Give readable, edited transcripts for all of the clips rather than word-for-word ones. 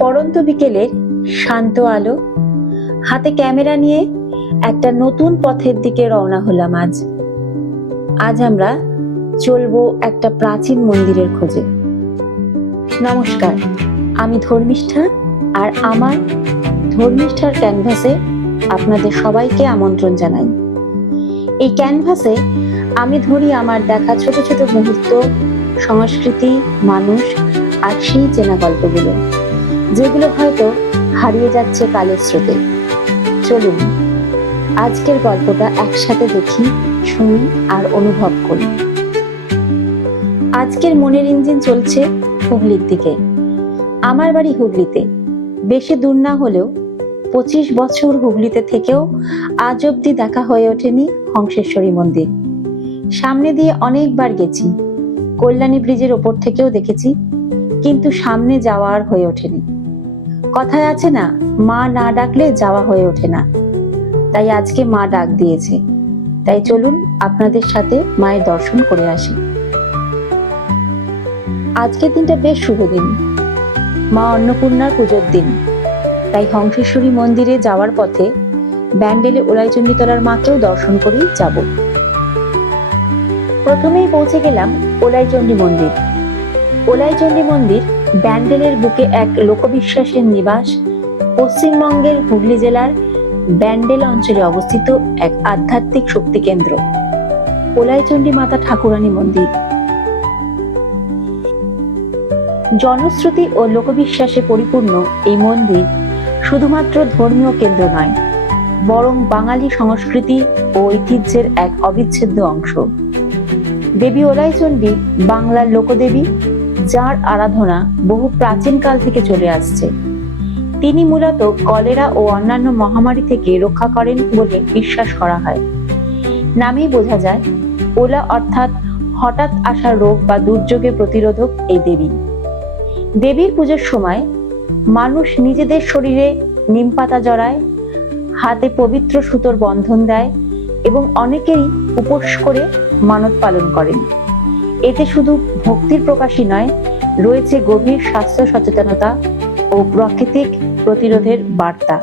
পড়ন্ত বিকেলের শান্ত আলো, হাতে ক্যামেরা নিয়ে একটা নতুন পথের দিকে রওনা হলাম। আজ আমরা চলবো একটা প্রাচীন মন্দিরের খোঁজে। নমস্কার, আমি ধর্মিষ্ঠা, আর আমার ধর্মিষ্ঠার ক্যানভাসে আপনাদের সবাইকে আমন্ত্রণ জানাই। এই ক্যানভাসে আমি ধরি আমার দেখা ছোট ছোট মুহূর্ত, সংস্কৃতি, মানুষ আর সেই চেনা গল্পগুলো, যেগুলো হয়তো হারিয়ে যাচ্ছে কালের স্রোতে। চলুন আজকের গল্পটা একসাথে দেখি, শুনি আর অনুভব করি। আজকের মনের ইঞ্জিন চলছে হুগলির দিকে। আমার বাড়ি হুগলিতে, বেশি দূর না হলেও 25 বছর হুগলিতে থেকেও আজ অব্দি দেখা হয়ে ওঠেনি হংসেশ্বরী মন্দির। সামনে দিয়ে অনেকবার গেছি, কল্যাণী ব্রিজের ওপর থেকেও দেখেছি, কিন্তু সামনে যাওয়া আর হয়ে ওঠেনি। কথায় আছে না, মা না ডাকলে যাওয়া হয়ে ওঠে না। তাই আজকে মা ডাক দিয়েছে, তাই চলুন আপনাদের সাথে মায়ের দর্শন করে আসি। আজকের দিনটা বেশ শুভ দিন, মা অন্নপূর্ণার পুজোর দিন। তাই হংসেশ্বরী মন্দিরে যাওয়ার পথে ব্যান্ডেলে ওলাইচণ্ডীতলার মাকেও দর্শন করেই যাব। প্রথমেই পৌঁছে গেলাম ওলাইচণ্ডী মন্দির। ওলাইচণ্ডী মন্দির ব্যান্ডেলের বুকে এক লোকবিশ্বাসের নিবাস। পশ্চিমবঙ্গের হুগলি জেলার ব্যান্ডেল অঞ্চলে অবস্থিত এক আধ্যাত্মিক শক্তি কেন্দ্র, ওলাইচণ্ডী মাতা ঠাকুরানী মন্দির। জনশ্রুতি ও লোকবিশ্বাসে পরিপূর্ণ এই মন্দির শুধুমাত্র ধর্মীয় কেন্দ্র নয়, বরং বাঙালি সংস্কৃতি ও ঐতিহ্যের এক অবিচ্ছেদ্য অংশ। দেবী ওলাইচণ্ডী বাংলার লোকদেবী, যার আরাধনা বহু প্রাচীনকাল থেকে চলে আসছে। তিনি মূলত কলেরা ও অন্যান্য মহামারী থেকে রক্ষা করেন বলে বিশ্বাস করা হয়। নামেই বোঝা যায়, ওলা অর্থাৎ হঠাৎ আসা রোগ বা দুর্যোগে প্রতিরোধক এই দেবী। দেবীর পুজোর সময় মানুষ নিজেদের শরীরে নিম পাতা জড়ায়, হাতে পবিত্র সুতোর বন্ধন দেয় এবং অনেকেই উপোস করে মানত পালন করেন। এতে শুধু ভক্তির প্রকাশই নয়, রয়েছে গভীর স্বাস্থ্য সচেতনতা ও প্রাকৃতিক প্রতিরোধের বার্তা।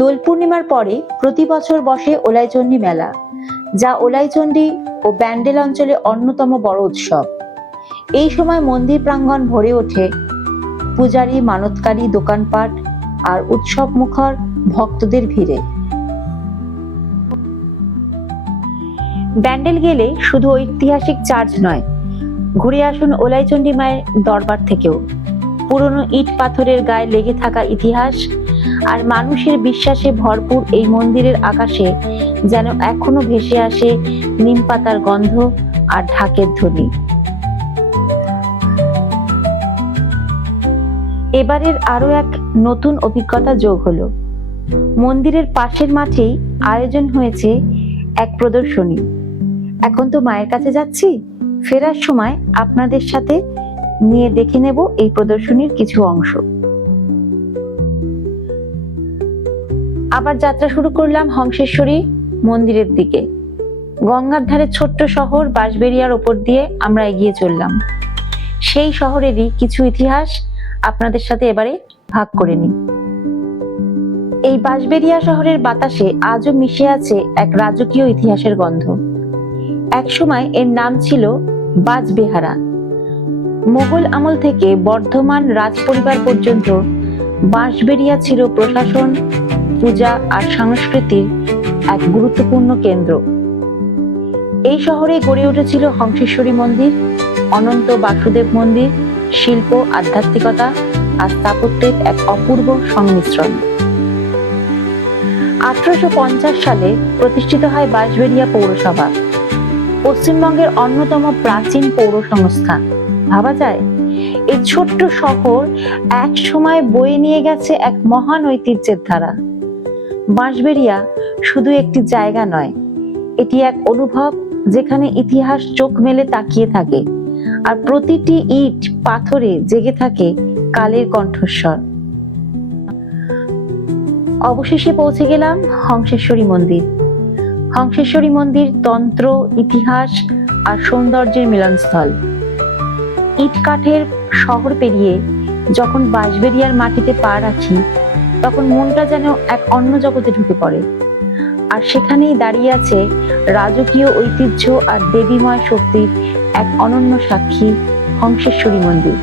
দোল পূর্ণিমার পরে প্রতি বছর বসে ওলাইচণ্ডী মেলা, যা ওলাইচণ্ডী ও ব্যান্ডেল অঞ্চলে অন্যতম বড় উৎসব। এই সময় মন্দির প্রাঙ্গণ ভরে ওঠে পূজারী, মানতকারী, দোকানপাট আর উৎসব মুখর ভক্তদের ভিড়ে। ব্যান্ডেল গেলে শুধু ঐতিহাসিক চার্চ নয়, ঘুরে আসুন ওলাইচণ্ডী মায়ের দরবার থেকেও। পুরনো ইট পাথরের গায়ে লেগে থাকা ইতিহাস আর মানুষের বিশ্বাসে ভরপুর এই মন্দিরের আকাশে যেন এখনো ভেসে আসে নিম পাতার গন্ধ আর ঢাকের ধ্বনি। এবারের আরো এক নতুন অভিজ্ঞতা যোগ হলো। মন্দিরের পাশের মাঠেই আয়োজন হয়েছে এক প্রদর্শনী। এখন তো মায়ের কাছে যাচ্ছি, ফেরার সময় আপনাদের সাথে নিয়ে দেখে নেব এই প্রদর্শনীর কিছু অংশ। আবার যাত্রা শুরু করলাম হংসেশ্বরী মন্দিরের দিকে। গঙ্গার ধারে ছোট্ট শহর বাঁশবেড়িয়ার ওপর দিয়ে আমরা এগিয়ে চললাম। সেই শহরেরই কিছু ইতিহাস আপনাদের সাথে এবারে ভাগ করে নিই। এই বাঁশবেড়িয়া শহরের বাতাসে আজও মিশে আছে এক রাজকীয় ইতিহাসের গন্ধ। একসময় এর নাম ছিল বাজবেহারা। মোগল আমল থেকে বর্ধমান রাজ পরিবার পর্যন্ত বাঁশবেড়িয়া ছিল প্রশাসন, পূজা আর সংস্কৃতির এক গুরুত্বপূর্ণ কেন্দ্র। এই শহরে গড়ে উঠেছিল হংসেশ্বরী মন্দির, অনন্ত বাসুদেব মন্দির, শিল্প, আধ্যাত্মিকতা আর স্থাপত্যের এক অপূর্ব সংমিশ্রণ। 1850 সালে প্রতিষ্ঠিত হয় বাঁশবেড়িয়া পৌরসভা, পশ্চিমবঙ্গের অন্যতম প্রাচীন পৌর সংস্থা। ভাবা যায়, এই ছোট্ট শহর এক সময় বয়ে নিয়ে গেছে এক মহান ঐতিহ্যের ধারা। বাঁশবেড়িয়া শুধু একটি জায়গা নয়, এটি এক অনুভব, যেখানে ইতিহাস চোখ মেলে তাকিয়ে থাকে আর প্রতিটি ইট পাথরে জেগে থাকে কালের কণ্ঠস্বর। অবশেষে পৌঁছে গেলাম হংসেশ্বরী মন্দির। হংসেশ্বরী মন্দির তন্ত্র, ইতিহাস আর সৌন্দর্যের মিলনস্থল। ইট কাঠের শহর পেরিয়ে যখন বাঁশবেড়িয়ার মাটিতে পা রাখি, তখন মনটা যেন এক অন্য জগতে ঢুকে পড়ে। আর সেখানেই দাঁড়িয়ে আছে রাজকীয় ঐতিহ্য আর দেবীময় শক্তির এক অনন্য সাক্ষী, হংসেশ্বরী মন্দির।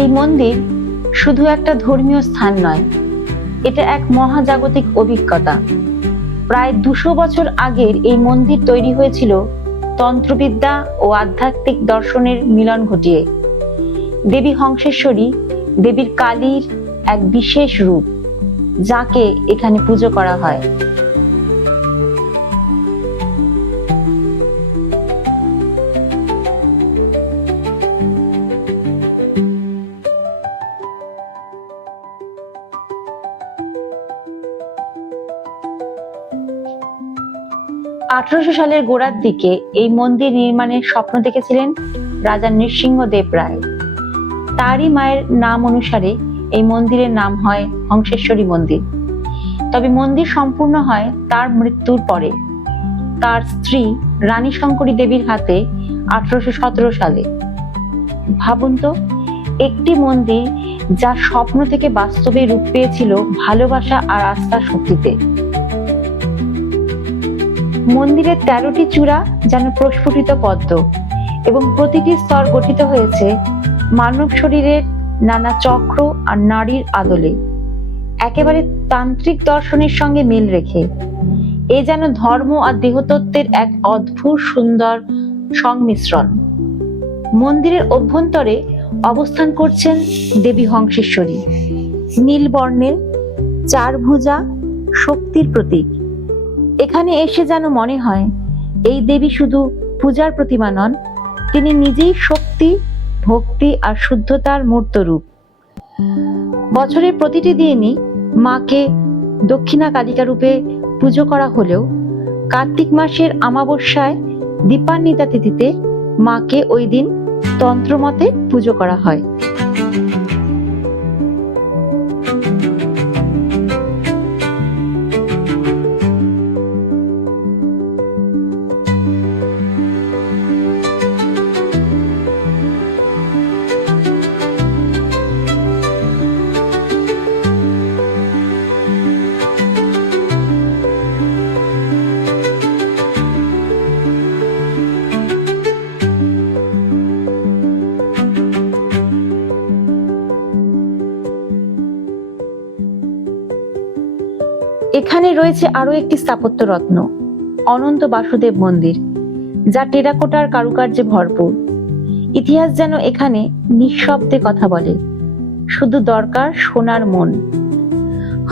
এই মন্দির শুধু একটা ধর্মীয় স্থান নয়, এটা এক মহাজাগতিক অভিজ্ঞতা। প্রায় 200 বছর আগের এই মন্দির তৈরি হয়েছিল তন্ত্রবিদ্যা ও আধ্যাত্মিক দর্শনের মিলন ঘটিয়ে। দেবী হংসেশ্বরী দেবীর কালীর এক বিশেষ রূপ, যাকে এখানে পুজো করা হয়। 1800 সালের গোড়ার দিকে এই মন্দির নির্মাণের স্বপ্ন দেখেছিলেন রাজা নৃসিংহদেব রায়। তারই মায়ের নাম অনুসারে এই মন্দিরের নাম হয় হংসেশ্বরী মন্দির। তবে মন্দির সম্পূর্ণ হয় তার মৃত্যুর পরে, তার স্ত্রী রানী শঙ্করী দেবীর হাতে 1817 সালে। ভাবুন তো, একটি মন্দির যা স্বপ্ন থেকে বাস্তবে রূপ পেয়েছিল ভালোবাসা আর আস্থার শক্তিতে। মন্দিরের 13টি চূড়া যেন প্রস্ফুটিত পদ্ম, এবং প্রতিটি স্তর গঠিত হয়েছে মানব শরীরের নানা চক্র আর নারীর আদলে, একেবারে তান্ত্রিক দর্শনের সঙ্গে মিল রেখে। এ যেন ধর্ম আর দেহতত্ত্বের এক অদ্ভুত সুন্দর সংমিশ্রণ। মন্দিরের অভ্যন্তরে অবস্থান করছেন দেবী হংসেশ্বরী, নীল বর্ণের, চারভুজা, শক্তির প্রতীক। এখানে এসে যেন মনে হয় এই দেবী শুধু পূজার প্রতিমা নন, তিনি নিজেই শক্তি, ভক্তি আর শুদ্ধতার মূর্ত রূপ। বছরের প্রতিটি দিনই মাকে দক্ষিণা কালিকা রূপে পুজো করা হলেও কার্তিক মাসের অমাবস্যায় দীপান্বিতা তিথিতে মাকে ওই দিন তন্ত্রমতে পুজো করা হয়। এখানে রয়েছে আরো একটি স্থাপত্য রত্ন, অনন্ত বাসুদেব মন্দির, যা টেরাকোটার কারুকার্যে ভরপুর। ইতিহাস যেন এখানে নিঃশব্দে কথা বলে, শুধু দরকার শোনার মন।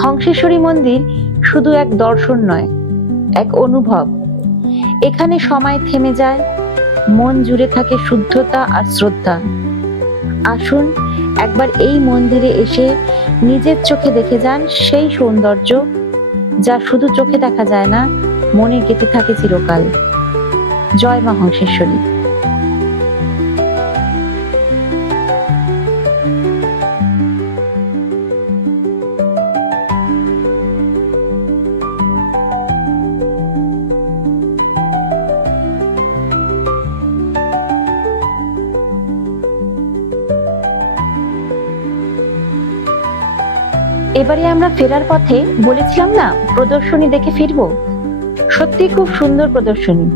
হংসেশ্বরী মন্দির শুধু এক দর্শন নয়, এক অনুভব। এখানে সময় থেমে যায়, মন জুড়ে থাকে শুদ্ধতা আর শ্রদ্ধা। আসুন একবার এই মন্দিরে এসে নিজের চোখে দেখে যান সেই সৌন্দর্য, যা শুধু চোখে দেখা যায় না, মনে গেঁথে থাকে চিরকাল। জয় মা হংসেশ্বরী। এবারে আমরা ফেরার পথে বলেছিলাম না প্রদর্শনী দেখে ফিরবো, সত্যি খুব সুন্দর প্রদর্শনী।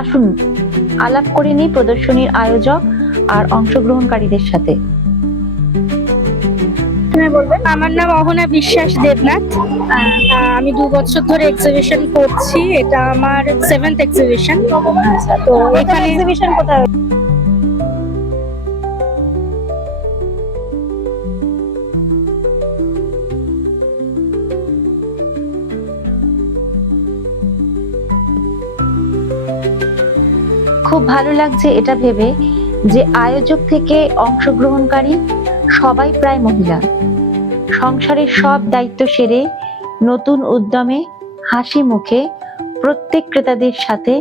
আসুন আলাপ করে নিই প্রদর্শনীর আয়োজক আর অংশগ্রহণকারীদের সাথে। আমার নাম অহনা বিশ্বাস দেবনাথ। আমি 2 বছর ধরে এক্সিবিশন করছি, এটা আমার 7th এক্সিবিশন। তো এখানে এক্সিবিশন কোথায়? খুব ভালো লাগছে এটা ভেবে যে আয়োজক থেকে অংশগ্রহণকারী সবাই প্রায় মহিলা। সংসারের সব দায়িত্ব সেরে নতুন উদ্যমে হাসি মুখে প্রত্যেক ক্রেতাদের সাথে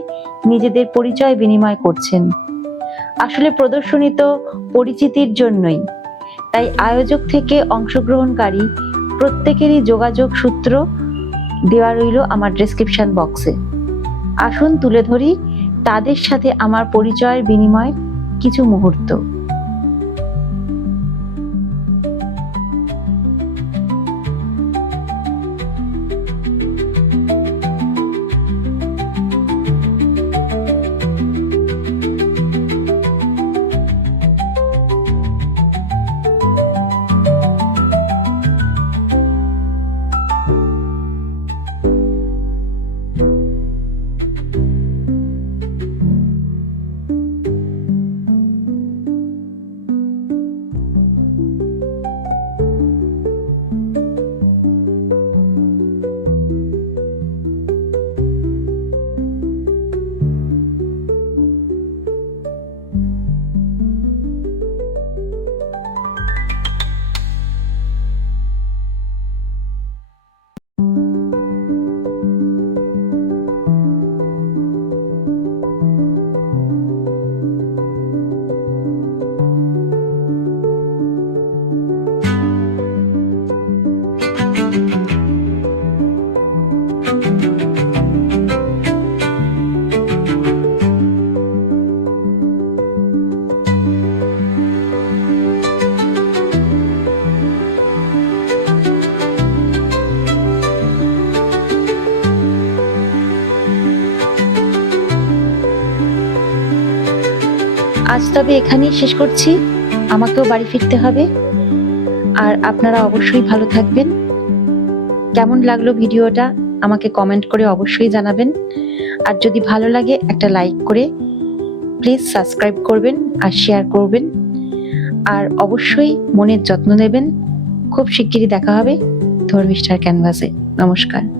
নিজেদের পরিচয় বিনিময় করছেন। আসলে প্রদর্শনী তো পরিচিতির জন্যই, তাই আয়োজক থেকে অংশগ্রহণকারী প্রত্যেকেরই যোগাযোগ সূত্র দেওয়া রইল আমার ডেসক্রিপশন বক্সে। আসুন তুলে ধরি তাদের সাথে আমার পরিচয়ের বিনিময়ের কিছু মুহূর্ত। আজ তবে এখানেই শেষ করছি, আমাকেও বাড়ি ফিরতে হবে। আর আপনারা অবশ্যই ভালো থাকবেন। কেমন লাগলো ভিডিওটা আমাকে কমেন্ট করে অবশ্যই জানাবেন। আর যদি ভালো লাগে একটা লাইক করে প্লিজ সাবস্ক্রাইব করবেন আর শেয়ার করবেন। আর অবশ্যই মনের যত্ন নেবেন। খুব শিগগিরই দেখা হবে ধর্মিষ্ঠার ক্যানভাসে। নমস্কার।